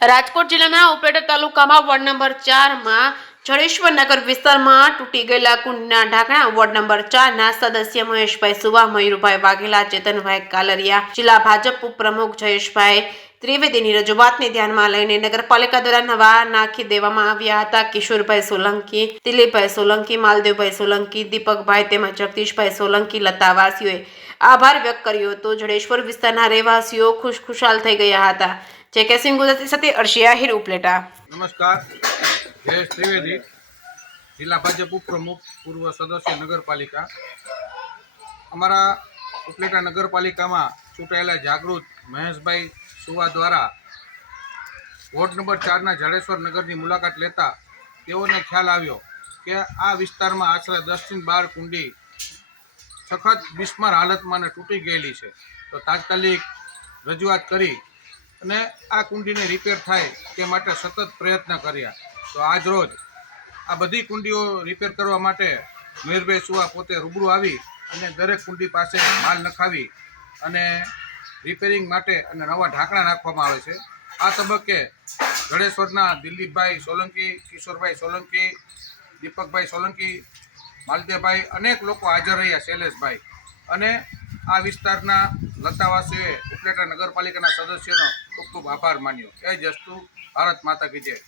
રાજકોટ જિલ્લાના ઉપલેટા તાલુકામાં ward number 4 માં જડેશ્વરનગર વિસ્તારમાં તૂટી ગયેલા કુંડના ઢાંકણા વોર્ડ નંબર 4 ના સદસ્ય મહેશભાઈ સુવા, મયુરભાઈ વાઘેલા, ચેતનભાઈ કાલરિયા, જિલ્લા ભાજપ ઉપપ્રમુખ જયેશભાઈ ત્રિવેદીની રજૂઆતને ધ્યાનમાં લઈને નગરપાલિકા દ્વારા નવા નાખી દેવામાં આવ્યા હતા. કિશોરભાઈ સોલંકી, દિલીપભાઈ સોલંકી, માલદેવભાઈ સોલંકી, દીપકભાઈ તેમજ જગદીશભાઈ સોલંકી લતાવાસીઓએ આભાર વ્યક્ત કર્યો હતો. જડેશ્વર વિસ્તારના રહેવાસીઓ ખુશખુશાલ થઈ ગયા હતા. જે સિંહ ગુજરાતી સાથે અર્શિયા હિર ઉપલેટા. નમસ્કાર, જયેશ ત્રિવેદી, જિલ્લા ભાજપ ઉપપ્રમુખ, પૂર્વ સદસ્ય નગરપાલિકા. અમારા ઉપલેટા નગરપાલિકામાં ચૂંટાયેલા જાગૃત મહેશભાઈ સુવા દ્વારા વોર્ડ નંબર 4ના જડેશ્વર નગરની મુલાકાત લેતા તેઓને ખ્યાલ આવ્યો કે આ વિસ્તારમાં આશરે 10થી 12 કુંડી સખત બિસ્માર હાલતમાં ને તૂટી ગયેલી છે. તો તાત્કાલિક રજૂઆત કરી અને આ કુંડીને રિપેર થાય તે માટે સતત પ્રયત્ન કર્યા. તો આજ રોજ આ બધી કુંડીઓ રિપેર કરવા માટે મયુરભાઈ સુવા પોતે રૂબરૂ આવી અને દરેક કુંડી પાસે માલ નખાવી અને રિપેરિંગ માટે અને નવા ઢાંકણા નાખવામાં આવે છે. આ તબક્કે જડેશ્વરના દિલીપભાઈ સોલંકી, કિશોરભાઈ સોલંકી, દીપકભાઈ સોલંકી, માલદેવભાઈ અનેક લોકો હાજર રહ્યા, શૈલેષભાઈ, અને આ વિસ્તારના લતાવાસીઓએ ઉપલેટા નગરપાલિકાના સદસ્યોનો ખૂબ ખૂબ આભાર માન્યો. જય જસ્તુ, ભારત માતા કી જય.